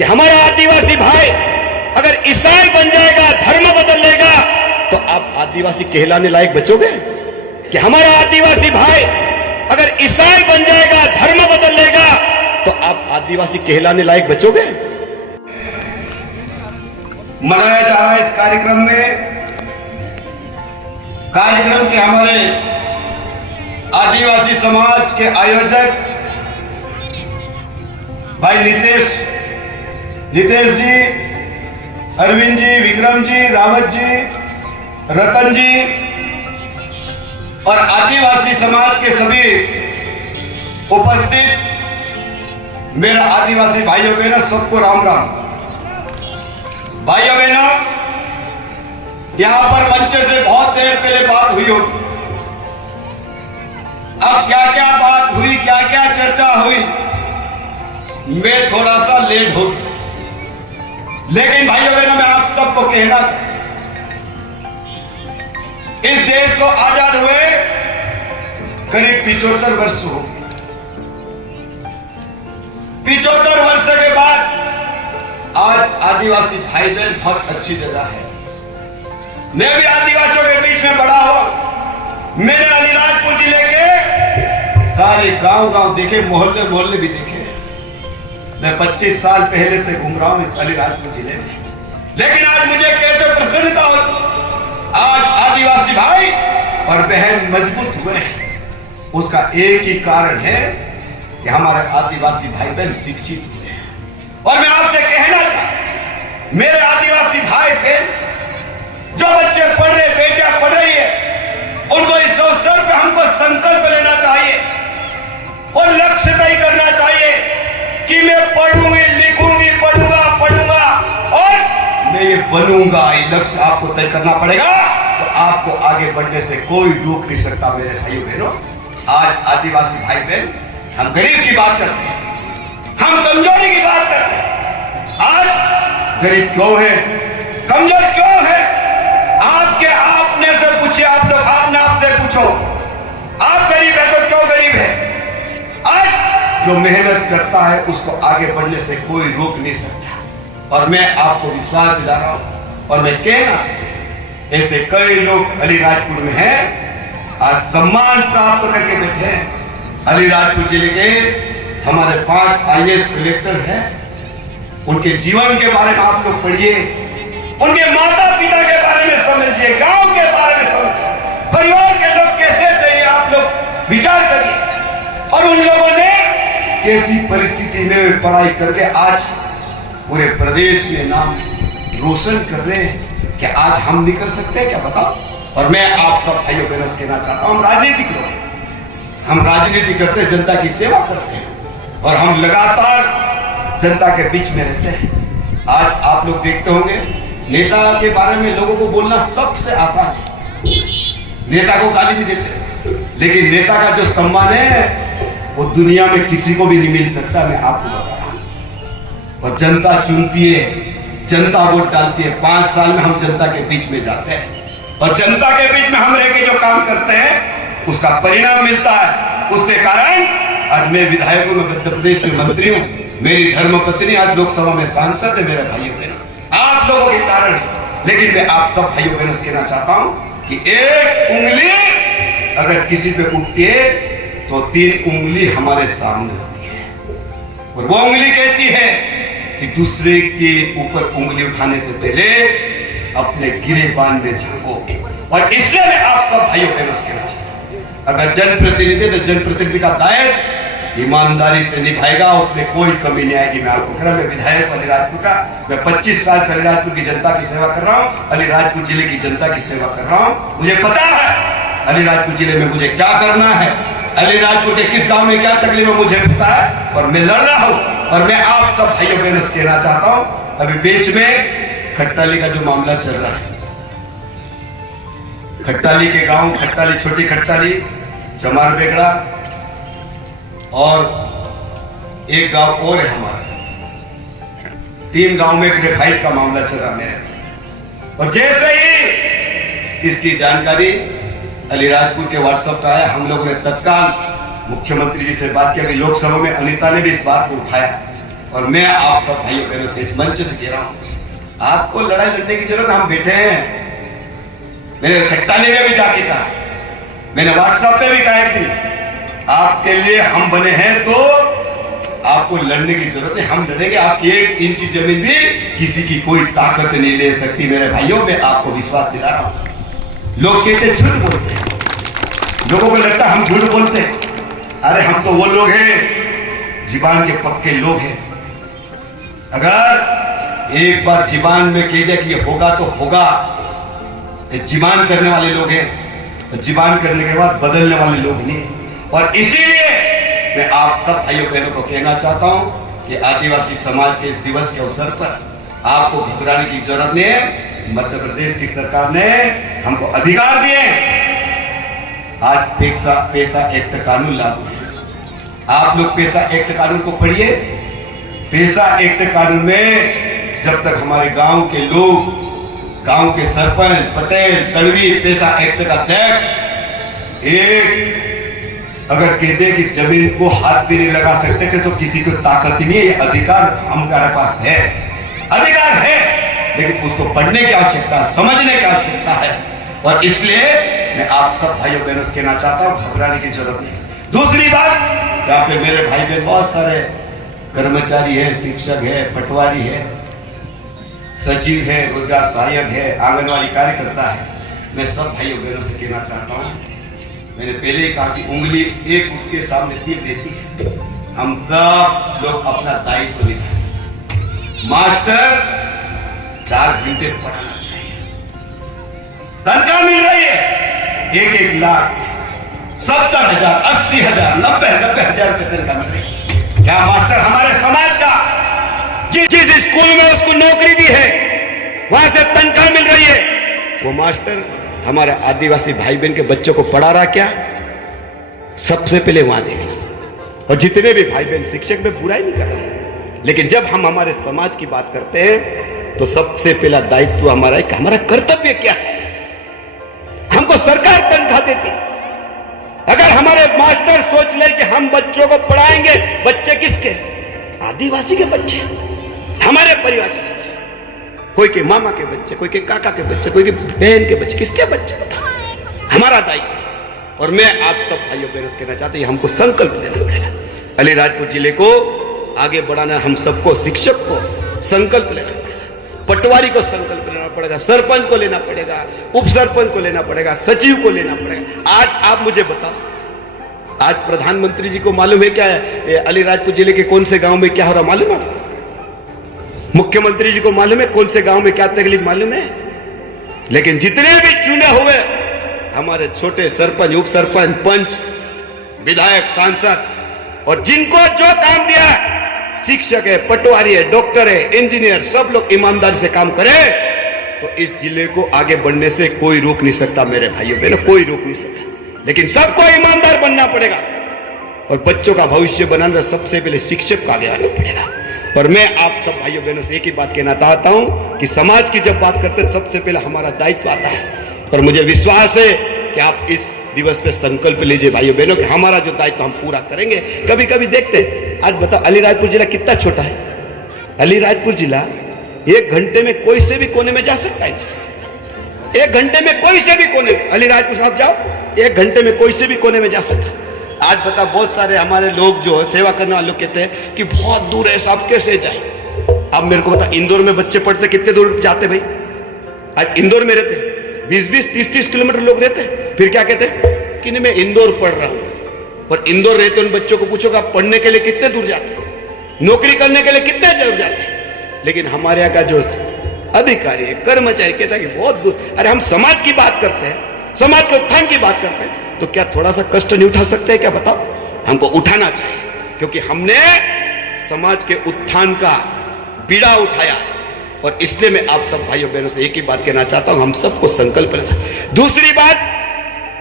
कि हमारा आदिवासी भाई अगर ईसाई बन जाएगा, धर्म बदल लेगा, तो आप आदिवासी कहलाने लायक बचोगे? कि हमारा आदिवासी भाई अगर ईसाई बन जाएगा, धर्म बदल लेगा, तो आप आदिवासी कहलाने लायक बचोगे? मनाया जा रहा है इस कार्यक्रम में, कार्यक्रम के हमारे आदिवासी समाज के आयोजक भाई नितेश जी, अरविंद जी, विक्रम जी, रावत जी, रतन जी और आदिवासी समाज के सभी उपस्थित मेरा आदिवासी भाइयों बहनों सबको राम राम। भाइयों बहनों, यहां पर मंच से बहुत देर पहले बात हुई होगी। अब क्या क्या बात हुई, क्या क्या चर्चा हुई, मैं थोड़ा सा लेट हो गया, लेकिन भाइयों बहनों मैं आप सबको कहना चाहता हूं, इस देश को आजाद हुए करीब 75 वर्ष हो गए। 75 वर्ष के बाद आज आदिवासी भाई बहन बहुत अच्छी जगह है। मैं भी आदिवासियों के बीच में बड़ा हुआ। मैंने अलीराजपुर जिले के सारे गांव देखे, मोहल्ले मोहल्ले भी देखे। मैं 25 साल पहले से घूम रहा हूं इस अलीराजपुर जिले में, लेकिन आज मुझे कहते प्रसन्नता होती। आज आदिवासी भाई और बहन मजबूत हुए हैं, उसका एक ही कारण है कि हमारे आदिवासी भाई बहन शिक्षित हुए हैं। और मैं आपसे कहना चाहता हूं, मेरे आदिवासी भाई बहन जो बच्चे पढ़ रहे, बेटियां पढ़ रही है, उनको इस अवसर पे हमको संकल्प लेना चाहिए और लक्ष्य तय करना चाहिए कि मैं पढ़ूंगी, लिखूंगी, पढ़ूंगा और मैं ये बनूंगा। ये लक्ष्य आपको तय करना पड़ेगा, तो आपको आगे बढ़ने से कोई रोक नहीं सकता। मेरे भाइयों बहनों, आज आदिवासी भाई बहन, हम गरीब की बात करते हैं, हम कमजोरी की बात करते हैं। आज गरीब क्यों है, कमजोर क्यों है? आपने से पूछिए, आप लोग आपने आपसे पूछो, आप गरीब है तो क्यों गरीब है? आज जो मेहनत करता है उसको आगे बढ़ने से कोई रोक नहीं सकता। और मैं आपको विश्वास दिला रहा हूं और मैं कहना चाहता हूं, ऐसे कई लोग अलीराजपुर में हैं, आज सम्मान प्राप्त करके बैठे हैं। अलीराजपुर जिले के हमारे 5 IAS कलेक्टर हैं, उनके जीवन के बारे में आप लोग पढ़िए, उनके माता पिता के बारे में समझिए, गांव के बारे में समझिए, परिवार के लोग कैसे थे ये आप लोग विचार करिए। और उन लोगों ने कैसी परिस्थिति में पढ़ाई करके आज पूरे प्रदेश में नाम रोशन कर रहे हैं कि आज हम नहीं कर सकते क्या, बताओ? और मैं आप सब भाइयों बहनों से कहना चाहता हूं, हम राजनीतिक लोग हैं, हम राजनीति करते हैं, जनता की सेवा करते हैं और हम लगातार जनता के बीच में रहते हैं। आज आप लोग देखते होंगे, नेता के बारे में लोगों को बोलना सबसे आसान है, नेता को गाली भी देते हैं, लेकिन नेता का जो सम्मान है वो दुनिया में किसी को भी नहीं मिल सकता। मैं आपको बता रहा हूं। और जनता चुनती है, जनता वोट डालती है। 5 साल में हम जनता के बीच में जाते हैं और जनता के बीच में हम रह के जो काम करते हैं उसका परिणाम मिलता है। उसके कारण आज मैं विधायक हूं, मैं मध्य प्रदेश के मंत्री हूं, मेरी धर्मपत्नी आज लोकसभा में सांसद है। मेरे भाइयों बहनों, आप लोगों के कारण है। लेकिन मैं आप सब भाइयों बहनों से कहना चाहता हूं कि एक उंगली अगर किसी पे उठती है तो 3 उंगली हमारे सामने होती है, और वो उंगली कहती है कि दूसरे के ऊपर उंगली उठाने से पहले अपने गिरेबान में झांको। और इसलिए मैं आप सब भाइयों बहनों से कहना चाहता हूं, अगर जनप्रतिनिधि तो जनप्रतिनिधि का दायित्व ईमानदारी से निभाएगा, उसमें कोई कमी नहीं आएगी। मैं आपको कह रहा हूं, मैं विधायक अलीराजपुर का, मैं 25 साल से अलीराजपुर की जनता की सेवा कर रहा हूं, अलीराजपुर जिले की जनता की सेवा कर रहा हूं। मुझे पता है अलीराजपुर जिले में मुझे क्या करना है, अलीराजपुर के किस गांव में क्या तकलीफ है मुझे पता है, और मैं लड़ रहा हूं। और मैं आप सब भाइयों बहनों से कहना चाहता हूं, अभी बीच में खट्टाली का जो मामला चल रहा है, खट्टाली के गांव, खट्टाली, छोटी खट्टाली, चमार बेगड़ा और एक गांव और है हमारा, 3 गांव में ग्रेफाइट का मामला चल रहा मेरे घर। और जैसे ही इसकी जानकारी अलीराजपुर के व्हाट्सएप पे आया, हम लोगों ने तत्काल मुख्यमंत्री जी से बात की। अभी लोकसभा में अनीता ने भी इस बात को उठाया और मैं आप सब भाइयों बहनों को इस मंच से कह रहा हूं, आपको लड़ाई लड़ने की जरूरत, हम बैठे हैं। मैंने खट्टाने में भी जाके कहा, मैंने व्हाट्सएप पे भी कहा एक दिन, आपके लिए हम बने हैं तो आपको लड़ने की जरूरत है, हम लड़ेंगे। आपकी 1 इंच जमीन भी किसी की कोई ताकत नहीं ले सकती मेरे भाइयों। मैं आपको विश्वास दिला रहा हूं। लोग कहते हैं झूठ बोलते हैं, लोगों को लगता है हम झूठ बोलते हैं। अरे हम तो वो लोग हैं, जीबान के पक्के लोग हैं। अगर एक बार जीबान में कह दिया कि ये होगा तो होगा, जीबान करने वाले लोग हैं, जीबान करने के बाद बदलने वाले लोग नहीं हैं। और इसीलिए मैं आप सब भाइयों बहनों को कहना चाहता हूं कि आदिवासी समाज के इस दिवस के अवसर पर आपको घबराने की जरूरत नहीं है। मध्य प्रदेश की सरकार ने हमको अधिकार दिए। आज पैसा एक्ट कानून लागू है। आप लोग पैसा एक्ट कानून को पढ़िए। पैसा एक्ट कानून में जब तक हमारे गांव के लोग, गांव के सरपंच, पटेल, तड़वी पैसा एक्ट का अध्यक्ष एक अगर कह दे कि जमीन को हाथ भी नहीं लगा सकते कि तो किसी को ताकत ही नहीं है। ये अधिकार हमारे पास है, अधिकार है, लेकिन उसको पढ़ने की आवश्यकता, समझने की आवश्यकता है। और इसलिए मैं आप सब भाइयों बहनों से कहना चाहता हूं, घबराने की जरूरत नहीं। दूसरी बात, यहाँ पे मेरे भाई बहन बहुत सारे कर्मचारी है, शिक्षक है, पटवारी है, सचिव है, रोजगार सहायक है, आंगनवाड़ी कार्यकर्ता है। मैं सब भाइयों बहनों से कहना चाहता हूं, मैंने पहले ही कहा कि उंगली एक उठ के सामने 3 रहती है। हम सब लोग अपना दायित्व निभाएं। मास्टर 4 घंटे पढ़ाना चाहिए। तनख्वाह मिल रही है 1-1 लाख, 70,000, 80,000, 90,000 रुपए तनख्वाह मिल रही है। क्या मास्टर हमारे समाज का जिस स्कूल में उसको नौकरी दी है वहां से तनख्वाह मिल रही है, वो मास्टर हमारे आदिवासी भाई बहन के बच्चों को पढ़ा रहा क्या? सबसे पहले वहां देखना। और जितने भी भाई बहन शिक्षक में बुराई नहीं कर रहे, लेकिन जब हम हमारे समाज की बात करते हैं तो सबसे पहला दायित्व हमारा है कि हमारा कर्तव्य क्या है। हमको सरकार तनख्वाह देती। अगर हमारे मास्टर सोच ले कि हम बच्चों को पढ़ाएंगे, बच्चे किसके? आदिवासी के बच्चे, हमारे परिवार के बच्चे, कोई के मामा के बच्चे, कोई के काका के बच्चे, कोई के बहन के बच्चे, किसके बच्चे? बताओ। हमारा दायित्व है। और मैं आप सब भाइयों बहनों से कहना चाहते हैं, हमको संकल्प लेना पड़ेगा। अलीराजपुर जिले को आगे बढ़ाना, हम सबको, शिक्षक को संकल्प लेना पड़ेगा, पटवारी को संकल्प लेना पड़ेगा, सरपंच को लेना पड़ेगा, उप सरपंच को लेना पड़ेगा, सचिव को लेना पड़ेगा। आज आप मुझे बताओ, आज प्रधानमंत्री जी को मालूम है क्या है अलीराजपुर जिले के कौन से गांव में क्या हो रहा मालूम है? मुख्यमंत्री जी को मालूम है कौन से गांव में क्या तकलीफ मालूम है? लेकिन जितने भी चुने हुए हमारे छोटे सरपंच, उप सरपंच, पंच, विधायक, सांसद, और जिनको जो काम दिया है, शिक्षक है, पटवारी है, डॉक्टर है, इंजीनियर, सब लोग ईमानदारी से काम करें तो इस जिले को आगे बढ़ने से कोई रोक नहीं सकता मेरे भाइयों बहनों, कोई रोक नहीं सकता। लेकिन सबको ईमानदार बनना पड़ेगा और बच्चों का भविष्य बनाना सबसे पहले शिक्षक को आगे आना पड़ेगा। और मैं आप सब भाइयों बहनों से एक ही बात कहना चाहता हूं कि समाज की जब बात करते हैं सबसे पहले हमारा दायित्व आता है। और मुझे विश्वास है कि आप इस दिवस पे संकल्प लीजिए भाइयों बहनों कि हमारा जो दायित्व हम पूरा करेंगे। कभी कभी देखते हैं, आज बताओ अलीराजपुर जिला कितना छोटा है। अलीराजपुर जिला 1 घंटे में कोई से भी कोने में जा सकता है। 1 घंटे में कोई से भी कोने में, अलीराजपुर साहब जाओ, 1 घंटे में कोई से भी कोने में जा सकता है। आज बता, बहुत सारे हमारे लोग जो है सेवा करने वाले लोग कहते हैं कि बहुत दूर है साहब, कैसे जाए। अब मेरे को बता, इंदौर में बच्चे पढ़ते कितने दूर जाते भाई? आज इंदौर में रहते 20-20, 30-30 किलोमीटर लोग रहते, फिर क्या कहते हैं कि नहीं मैं इंदौर पढ़ रहा हूं। और इंदौर रहते उन बच्चों को पूछोगे आप पढ़ने के लिए कितने दूर जाते हैं, नौकरी करने के लिए कितने दूर जाते हैं। लेकिन हमारे यहाँ का जो अधिकारी है, कर्मचारी कहता है कि बहुत दूर। अरे हम समाज की बात करते हैं, समाज के उत्थान की बात करते हैं, तो क्या थोड़ा सा कष्ट नहीं उठा सकते हैं क्या? बताओ। हमको उठाना चाहिए क्योंकि हमने समाज के उत्थान का बीड़ा उठाया है। और इसलिए मैं आप सब भाइयों बहनों से एक ही बात कहना चाहता हूं, हम सबको संकल्प लेना। दूसरी बात,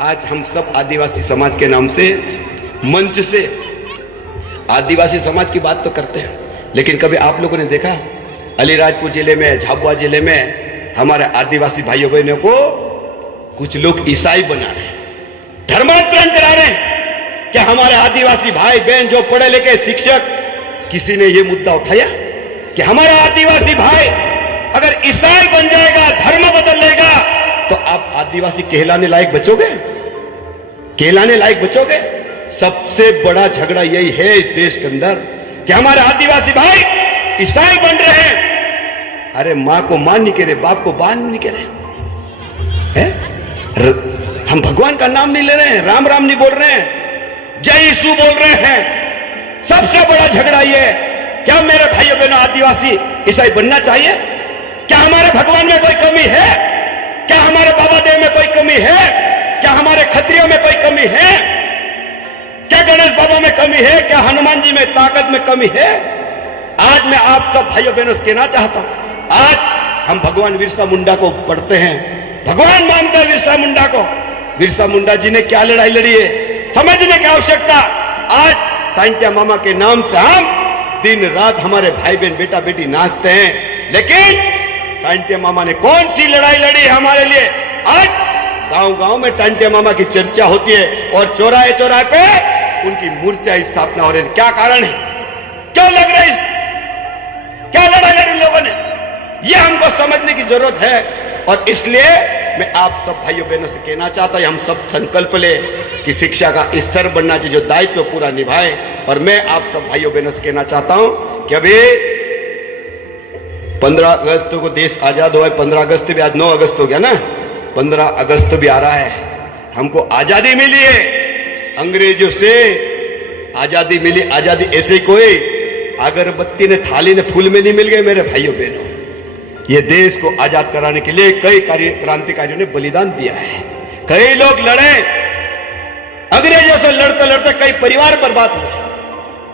आज हम सब आदिवासी समाज के नाम से मंच से आदिवासी समाज की बात तो करते हैं, लेकिन कभी आप लोगों ने देखा अलीराजपुर जिले में, झाबुआ जिले में हमारे आदिवासी भाइयों बहनों को कुछ लोग ईसाई बना रहे हैं, धर्मांतरण करा रहे हैं। क्या हमारे आदिवासी भाई बहन जो पढ़े लिखे शिक्षक किसी ने ये मुद्दा उठाया कि हमारा आदिवासी भाई अगर ईसाई बन जाएगा, धर्म बदल लेगा, तो आप आदिवासी कहलाने लायक बचोगे? कहलाने लायक बचोगे? सबसे बड़ा झगड़ा यही है इस देश के अंदर कि हमारे आदिवासी भाई ईसाई बन रहे हैं। अरे मां को मां नहीं कह रहे, बाप को बाप नहीं कह रहे हैं। हम भगवान का नाम नहीं ले रहे हैं, राम राम नहीं बोल रहे हैं, जय यीशु बोल रहे हैं। सबसे बड़ा झगड़ा यह है, क्या मेरे भाइयों बहनों आदिवासी ईसाई बनना चाहिए? क्या हमारे भगवान में कोई कमी है? क्या हमारे बाबा देव में कोई कमी है? क्या हमारे क्षत्रियों में कोई कमी है? क्या गणेश बाबा में कमी है? क्या हनुमान जी में ताकत में कमी है? आज मैं आप सब भाइयों बहनों से कहना चाहता हूं, आज हम भगवान बिरसा मुंडा को पढ़ते हैं, भगवान मानते हैं बिरसा मुंडा को। बिरसा मुंडा जी ने क्या लड़ाई लड़ी है समझने की आवश्यकता। आज टांटिया मामा के नाम से हम दिन रात हमारे भाई बहन बेटा बेटी नाचते हैं, लेकिन टांटिया मामा ने कौन सी लड़ाई लड़ी हमारे लिए? आज गांव गांव में टांटिया मामा की चर्चा होती है और चौराहे चौराहे पे उनकी मूर्तियां स्थापना हो रही है। क्या कारण है? क्यों लग रहा है? क्या लड़ाई लड़ी उन लोगों ने? यह हमको समझने की जरूरत है। और इसलिए मैं आप सब भाइयों बहनों से कहना चाहता हूं, हम सब संकल्प ले कि शिक्षा का स्तर बनना चाहिए, जो दायित्व पूरा निभाए। और मैं आप सब भाइयों बहनों से कहना चाहता हूं कि अभी 15 अगस्त को देश आजाद हुआ है। 15 अगस्त भी आज 9 अगस्त हो गया ना, 15 अगस्त भी आ रहा है। हमको आजादी मिली है, अंग्रेजों से आजादी मिली। आजादी ऐसे ही कोई अगरबत्ती ने थाली ने फूल में नहीं मिल गए मेरे भाइयों बहनों। ये देश को आजाद कराने के लिए कई क्रांतिकारियों ने बलिदान दिया है, कई लोग लड़े, अंग्रेजों से लड़ते लड़ते कई परिवार बर्बाद हुए।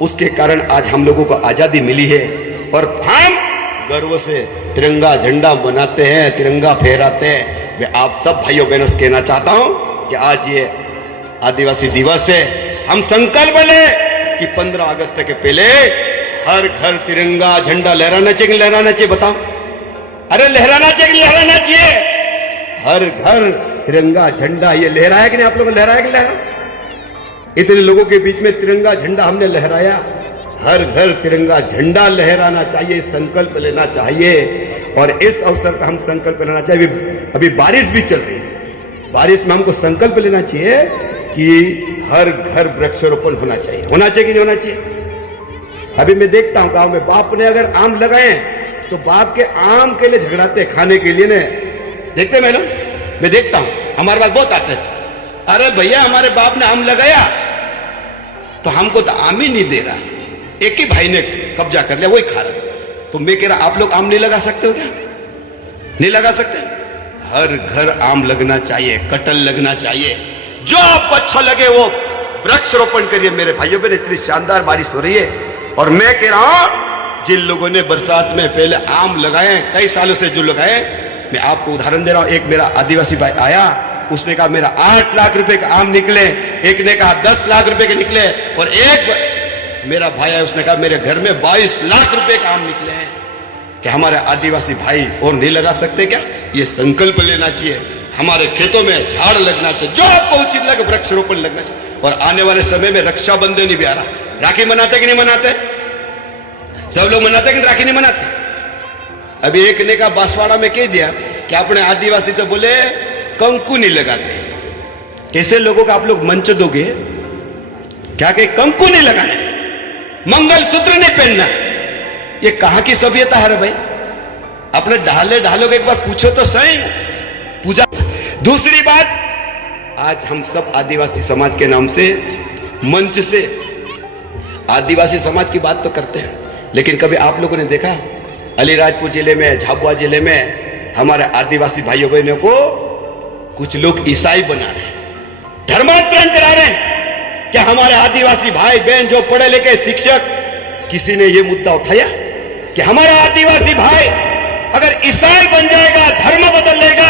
उसके कारण आज हम लोगों को आजादी मिली है और हम गर्व से तिरंगा झंडा बनाते हैं, तिरंगा फहराते हैं। मैं आप सब भाइयों बहनों से कहना चाहता हूं कि आज ये आदिवासी दिवस है, हम संकल्प ले कि 15 अगस्त के पहले हर घर तिरंगा झंडा लहराना चाहिए। लहराना चाहिए? बताओ। अरे लहराना चाहिए, लहराना चाहिए। हर घर तिरंगा झंडा ये लहराया कि नहीं? आप लोगों ने लहराया कि लहरा? इतने लोगों के बीच में तिरंगा झंडा हमने लहराया। हर घर तिरंगा झंडा लहराना चाहिए, संकल्प लेना चाहिए। और इस अवसर पर हम संकल्प लेना चाहिए। अभी बारिश भी चल रही है, बारिश में हमको संकल्प लेना चाहिए कि हर घर वृक्षारोपण होना चाहिए। होना चाहिए कि नहीं होना चाहिए? अभी मैं देखता हूं गांव में बाप ने अगर आम लगाए तो बाप के आम के लिए झगड़ाते खाने के लिए ने। देखते मैडम, मैं देखता हूं हमारे पास बहुत आते हैं, अरे भैया हमारे बाप ने आम लगाया तो हमको तो आम ही नहीं दे रहा, एक ही भाई ने कब्जा कर लिया वही खा रहा। तो मैं कह रहा आप लोग आम नहीं लगा सकते हो क्या? नहीं लगा सकते? हर घर आम लगना चाहिए, कटहल लगना चाहिए, जो आपको अच्छा लगे वो वृक्षारोपण करिए मेरे भाइयों बहन। इतनी शानदार बारिश हो रही है और मैं कह रहा हूं जिन लोगों ने बरसात में पहले आम लगाए कई सालों से जो लगाए, मैं आपको उदाहरण दे रहा हूं। एक मेरा आदिवासी भाई आया, उसने कहा मेरा 8 लाख रुपए का आम निकले, एक ने कहा 10 लाख रुपए के निकले, और एक मेरा भाई है उसने कहा मेरे घर में 22 लाख रुपए का आम निकले हैं। क्या हमारे आदिवासी भाई और नहीं लगा सकते क्या? ये संकल्प लेना चाहिए। हमारे खेतों में झाड़ लगना चाहिए, जो आपको उचित लगे वृक्षारोपण लगना चाहिए। और आने वाले समय में रक्षाबंधन भी आ रहा, राखी मनाते कि नहीं मनाते? सब लोग मनाते कि राखी नहीं मनाते? अभी एक ने कहा बांसवाड़ा में कह दिया कि अपने आदिवासी तो बोले कंकु नहीं लगाते। कैसे लोगों का आप लोग मंच दोगे क्या कि कंकु नहीं लगाना, मंगलसूत्र नहीं पहनना? ये कहां की सभ्यता है रे भाई? अपने ढालों के एक बार पूछो तो सही पूजा। दूसरी बात, आज हम सब आदिवासी समाज के नाम से मंच से आदिवासी समाज की बात तो करते हैं, लेकिन कभी आप लोगों ने देखा अलीराजपुर जिले में, झाबुआ जिले में हमारे आदिवासी भाइयों बहनों को कुछ लोग ईसाई बना रहे हैं, धर्मांतरण करा रहे हैं? क्या हमारे आदिवासी भाई बहन जो पढ़े लिखे शिक्षक, किसी ने यह मुद्दा उठाया कि हमारा आदिवासी भाई अगर ईसाई बन जाएगा, धर्म बदल लेगा,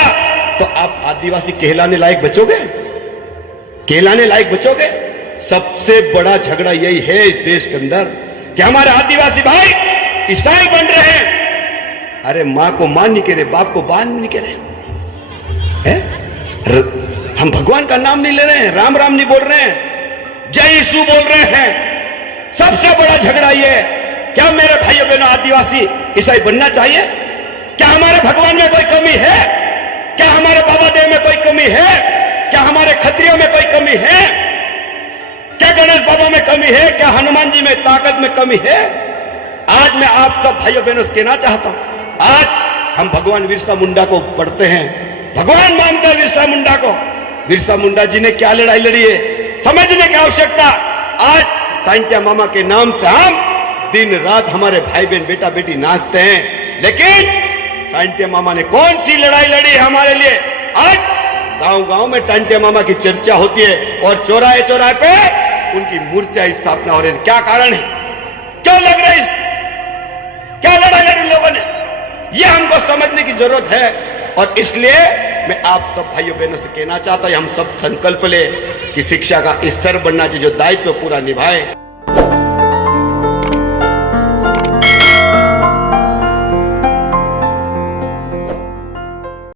तो आप आदिवासी कहलाने लायक बचोगे? कहलाने लायक बचोगे? सबसे बड़ा झगड़ा यही है इस देश के अंदर कि हमारे आदिवासी भाई ईसाई बन रहे हैं। अरे मां को मां नहीं कह रहे, बाप को बाप नहीं कह रहे हैं। हम भगवान का नाम नहीं ले रहे हैं, राम राम नहीं बोल रहे हैं, जय यीशु बोल रहे हैं। सबसे बड़ा झगड़ा यह है क्या मेरे भाइयों बहनों आदिवासी ईसाई बनना चाहिए? क्या हमारे भगवान में कोई कमी है? क्या हमारे बाबा देव में कोई कमी है? क्या हमारे खत्रियों में कोई कमी है? क्या गणेश बाबा में कमी है? क्या हनुमान जी में ताकत में कमी है? आज मैं आप सब भाइयों बहनों से कहना चाहता हूं, आज हम भगवान बिरसा मुंडा को पढ़ते हैं, भगवान मानते हैं बिरसा मुंडा को। बिरसा मुंडा जी ने क्या लड़ाई लड़ी है समझने की आवश्यकता। आज टांटिया मामा के नाम से हम दिन रात हमारे भाई बहन बेटा बेटी नाचते हैं, लेकिन टांटिया मामा ने कौन सी लड़ाई लड़ी है हमारे लिए? आज गांव गांव में टांटिया मामा की चर्चा होती है और चौराहे चौराहे पे उनकी मूर्तियां स्थापना हो रही है। क्या कारण है? क्यों लग रहा है? क्या लड़ाई लड़ी लोगों ने? ये हमको समझने की जरूरत है। और इसलिए मैं आप सब भाइयों बहनों से कहना चाहता हूं, हम सब संकल्प ले कि शिक्षा का स्तर बढ़ना चाहिए, जो दायित्व पूरा निभाए।